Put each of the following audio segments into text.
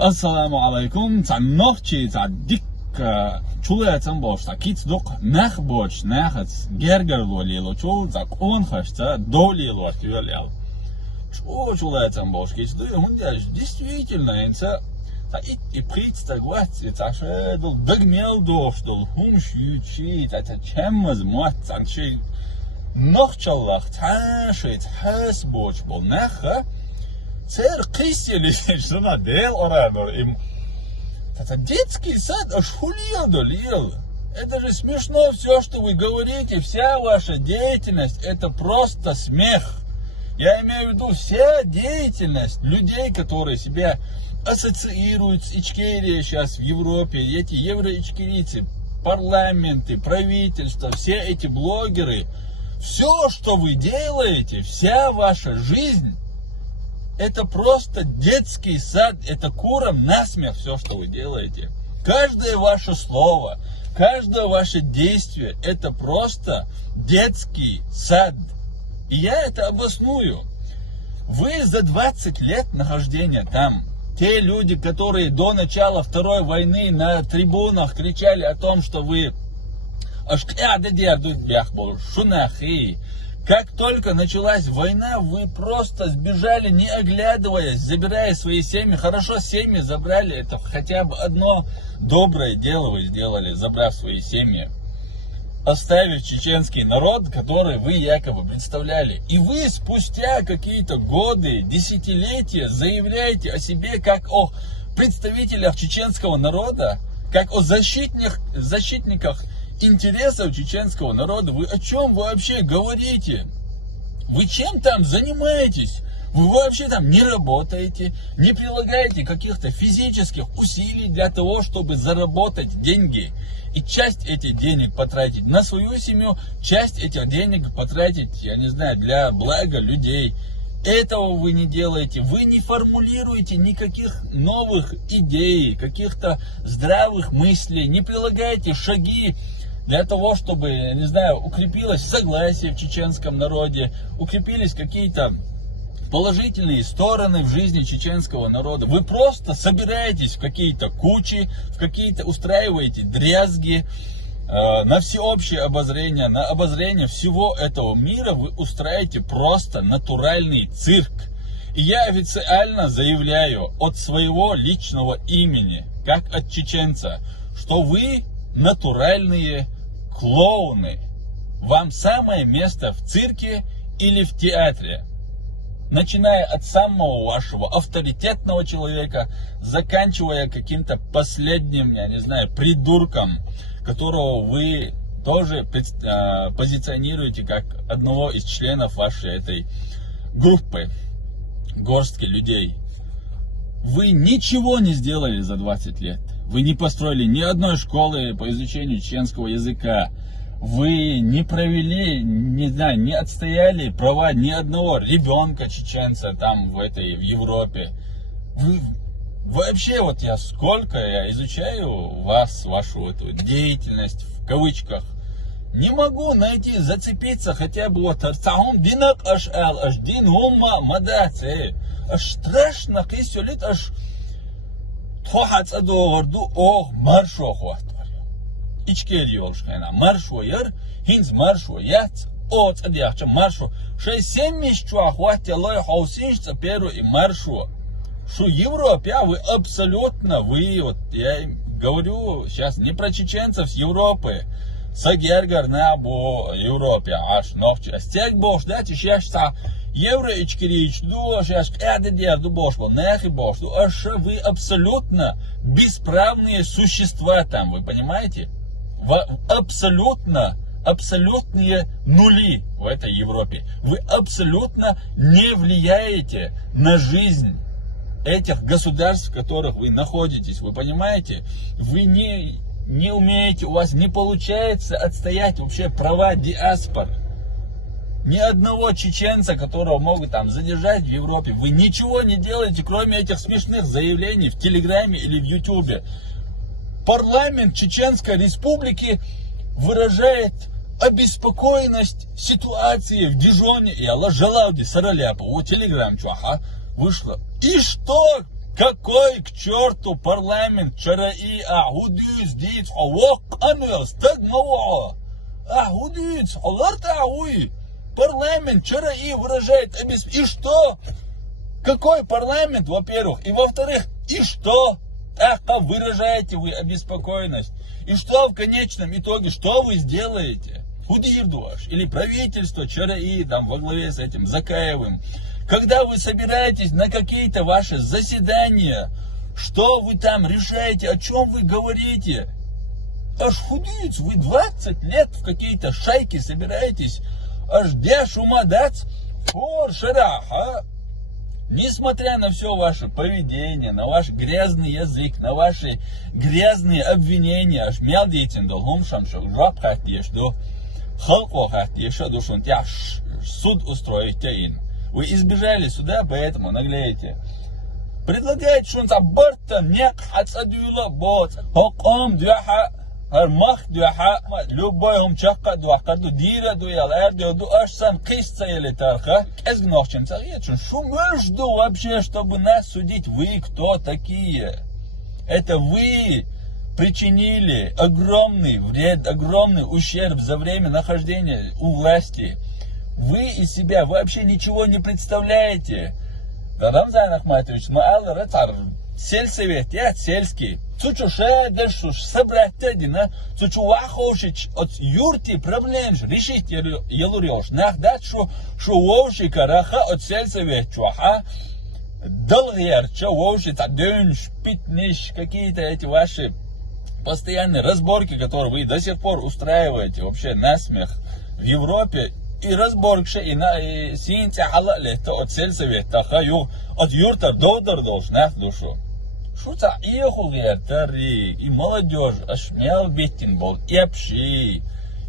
Assalamu alaikum. Nochchi dik чулаецам бошта. Киц дук нах боч нахац гергерло лило чул зак он хашта долило артюлял. Чулаецам бош киц ду хундяж действительно инца и представлять это ше дол дагмел дош дол хумшючи это чеммаз мат санчи нохчаллах ташит хас боч бол наха цер кисели шуна дел оранор им. Это детский сад, аж хулил долил. Это же смешно все, что вы говорите. Вся ваша деятельность, это просто смех. Я имею в виду вся деятельность людей, которые себя ассоциируют с Ичкерией сейчас в Европе. Эти евроичкерийцы, парламенты, правительства, все эти блогеры. Все, что вы делаете, вся ваша жизнь, это просто детский сад, это курам насмех все, что вы делаете. Каждое ваше слово, каждое ваше действие, это просто детский сад. И я это обосную. Вы за 20 лет нахождения там, те люди, которые до начала Второй войны на трибунах кричали о том, что вы... Как только началась война, вы просто сбежали, не оглядываясь, забирая свои семьи. Хорошо, семьи забрали, это хотя бы одно доброе дело вы сделали, забрав свои семьи. Оставив чеченский народ, который вы якобы представляли. И вы спустя какие-то годы, десятилетия заявляете о себе как о представителях чеченского народа, как о защитниках интересов чеченского народа. Вы о чем вообще говорите? Вы чем там занимаетесь? Вы вообще там не работаете, не прилагаете каких-то физических усилий для того, чтобы заработать деньги. И часть этих денег потратить на свою семью, часть этих денег потратить, я не знаю, для блага людей. Этого вы не делаете, вы не формулируете никаких новых идей, каких-то здравых мыслей, не прилагаете шаги для того, чтобы, я не знаю, укрепилось согласие в чеченском народе, укрепились какие-то положительные стороны в жизни чеченского народа. Вы просто собираетесь в какие-то кучи, в какие-то устраиваете дрязги, на всеобщее обозрение, на обозрение всего этого мира вы устраиваете просто натуральный цирк. И я официально заявляю от своего личного имени, как от чеченца, что вы натуральные клоуны. Вам самое место в цирке или в театре. Начиная от самого вашего авторитетного человека, заканчивая каким-то последним, я не знаю, придурком, которого вы тоже позиционируете как одного из членов вашей этой группы, горстки людей. Вы ничего не сделали за 20 лет. Вы не построили ни одной школы по изучению чеченского языка. Вы не провели, не знаю, не отстояли права ни одного ребенка чеченца там в Европе. Вы вообще, вот я изучаю вас, вашу эту деятельность в кавычках, не могу найти, зацепиться хотя бы вот динак аж дин умма мадаце, аж страшно кисюлит, аж тхохац адоорду ох маршо хватвар. Ичкери олшхена маршо яр, хинз маршо яц, от адиахча маршо, 6-7 мишчуа хватя лой хаусиншца перу и маршо. Что Европе, вы абсолютно, вот я говорю сейчас не про чеченцев с Европы, сагергар на бо Европе, аж ногче, стяг бош, да, сейчас евроичкерич, ду, сейчас кадедер, ду бош, нахи бош, ду, аж вы абсолютно бесправные существа там, вы понимаете? Абсолютные нули в этой Европе. Вы абсолютно не влияете на жизнь этих государств, в которых вы находитесь, вы понимаете? Вы не умеете, у вас не получается отстоять вообще права диаспор. Ни одного чеченца, которого могут там задержать в Европе, вы ничего не делаете, кроме этих смешных заявлений в Телеграме или в Ютубе. Парламент Чеченской Республики выражает обеспокоенность ситуации в Дижоне и Аллах Жалауди Сараляпа. Вот Телеграм чуваха вышло. И что? Какой к черту парламент шараи ахудюс дит хавок анвел стагмаво. Ахудюс халарта ахуи. Парламент шараи выражает обеспечение. И что? Какой парламент, во-первых? И во-вторых, и что? Так выражаете вы обеспокоенность. И что в конечном итоге, что вы сделаете? Худирдуаш или правительство Чараи там во главе с этим Закаевым. Когда вы собираетесь на какие-то ваши заседания, что вы там решаете, о чем вы говорите? Аж худеец, вы 20 лет в какие-то шайки собираетесь, аж дяшумадац, фор шараха. Несмотря на все ваше поведение, на ваш грязный язык, на ваши грязные обвинения, аж мелдитин до лумшам, что жаб хатьеш до халко хатьеш, до шунтя суд устроите ин. Вы избежали суда, поэтому наглеете. Предлагает шунта барта нек хацадюла бот, хоком дюха, армах дюха, любой умчака дуахкарду дира дуял, эрдиоду ашсан кисца или тарха. Эзгнохчен цагечен, шо между вообще, чтобы нас судить? Вы кто такие? Это вы причинили огромный вред, огромный ущерб за время нахождения у власти. Вы из себя вообще ничего не представляете. Рамзан Ахматович, мы алла рацар сельсовет, я сельский. Цучу шедершуш собрать тедина, цучу вахошич от юрти проблем решить елурёш. Нахдат шо вовши караха от сельсовет чуаха. Долгер, что вовши тадёнш, питниш, какие-то эти ваши постоянные разборки, которые вы до сих пор устраиваете вообще насмех в Европе. И разборкше, и синьте алалехта от сельсовета, хаю, от юрта додор должен в душу. Шута иехул гертари, и молодежь, аж мял беттин бол, и общий.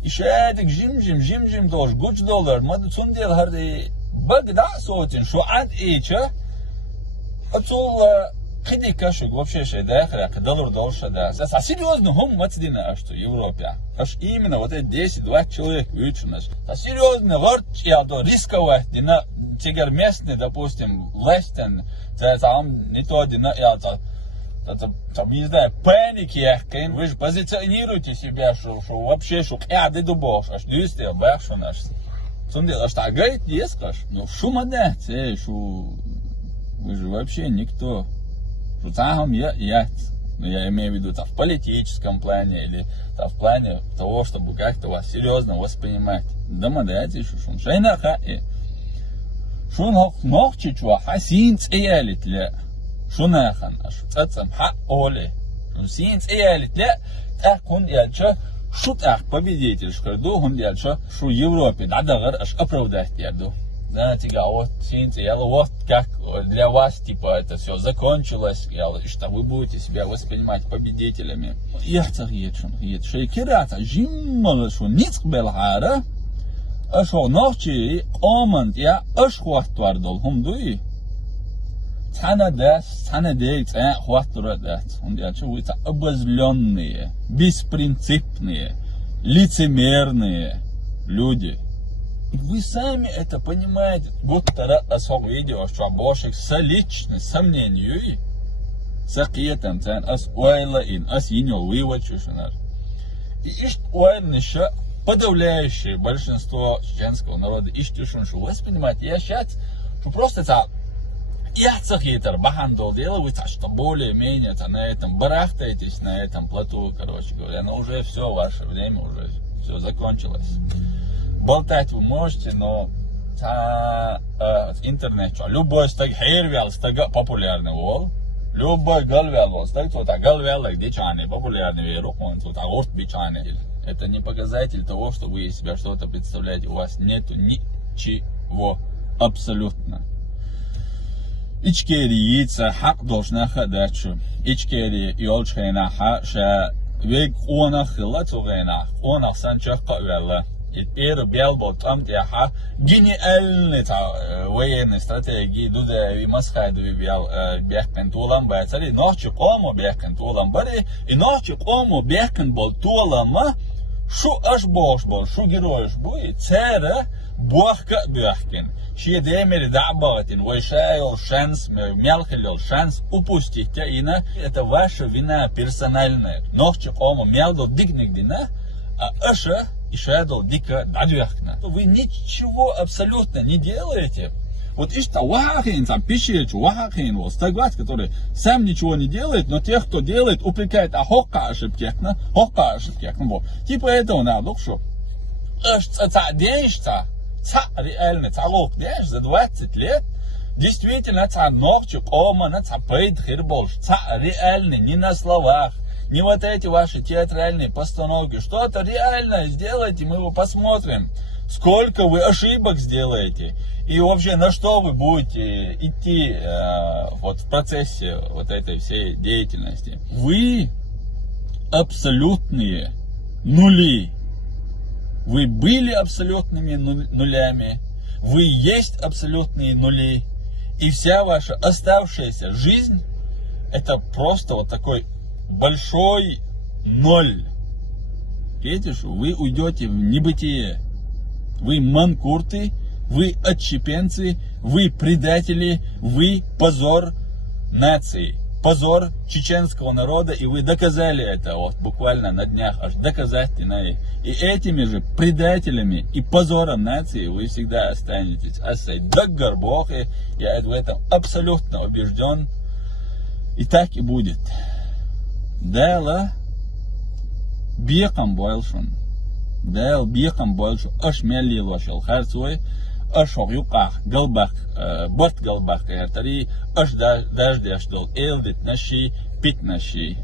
И шадик жим долж, гуч доллар, маду цундел харди, багда сотен, шо ад эйча, отцул киди кашук вообще шейда хряка, доллар долша да. А серьезно, хум мацдина аж то Европе. Аж именно вот эти 10-20 человек вычунаш. А серьезно, вот я то рисковать, дина тигр местный, допустим, властен, там не то дина, я там не знаю, паники, вы же позиционируете себя, что вообще, что я деду бог, аж дюстер, бах, что наш. Сундел, аж так говорит, есть, каш? Ну, шума да, вы же вообще никто. Я имею в виду в политическом плане или в плане того, чтобы как-то вас серьезно воспринимать. Домодайте, шун шайнаха и шун нохчичва хасин цеялит ле шунахан аш цацам ха оли шун син цеялит ле так он ялча шут ах победитель шкарду он ялча шу Европе дадагар аш оправдать ярду. Знаете, вот синцеяло, вот как для вас типа это все закончилось, и что вы будете себя воспринимать победителями. Я царьечун, шейкерата, жиммалашу, ницбелхара, ашо ночи, команд, я ашхуахтвардол, хумдуи. Танадейц, хуахтурадат. Он я чувствую, обозленные, беспринципные, лицемерные люди. Вы сами это понимаете. Вот тогда особо видео, что бошек с личной сомнению с киетом цен ас уайла ин ас иньол выводчушинар. И ишт уайнища подавляющее большинство чеченского народа иштушун что воспринимать. Я сейчас просто это я цахитер бахандол делаю, что более-менее на этом барахтаетесь на этом плоту, короче говоря. Но уже все, ваше время уже все закончилось. Болтать вы можете, но интернет, любой стаг хейрвел, стаг популярный вол, любой галвел, стаг то галвел, где чаны, популярный веру, он то орт бичаны. Это не показатель того, что вы из себя что-то представляете, у вас нету ничего, абсолютно. Ичкери яйца хак должна ходачу, ичкери йолчхена хаша, век онах хилатугена, онах санчака вела. Теперь белбо там тяха гениальный военный стратегии дуда ви масхайду ви бехкен тулам бацари ночи кому бехкен тулам бари и ночи кому бехкен бол тулама шу аш бош бол шу героиш буи цера бухка бехкен Чьи демери дабатин, вайшайл шанс, мелхилил шанс упустить ина. Это ваша вина персональная. Нохче ома мелдо дикник дина, а аша и шадл дика дадвяхна. Вы ничего абсолютно не делаете. Вот ишь-то вахин, там пищевич, вахин, вот стагват, который сам ничего не делает, но тех, кто делает, упрекает, а хокка ошибки, вот. Типа этого надо, что? Аж цаденьшта, реально, цалок, знаешь, за 20 лет, действительно, ногчик, ома, пейд хирболш, реально, не на словах. Не вот эти ваши театральные постановки. Что-то реально сделайте, мы его посмотрим. Сколько вы ошибок сделаете. И вообще, на что вы будете идти вот в процессе вот этой всей деятельности. Вы абсолютные нули. Вы были абсолютными нулями. Вы есть абсолютные нули. И вся ваша оставшаяся жизнь, это просто вот такой большой ноль. Видишь, вы уйдете в небытие. Вы манкурты, вы отщепенцы, вы предатели, вы позор нации, позор чеченского народа, и вы доказали это вот буквально на днях, аж доказательно. И этими же предателями и позором нации вы всегда останетесь. Я в этом абсолютно убежден. И так и будет. Дела бекам бойлшун. Дел бекам бойлшун. Аш мелил вашел харцой. Аш юках галбак, борт галбак. Аш дождь дол элдит наши, пить наши.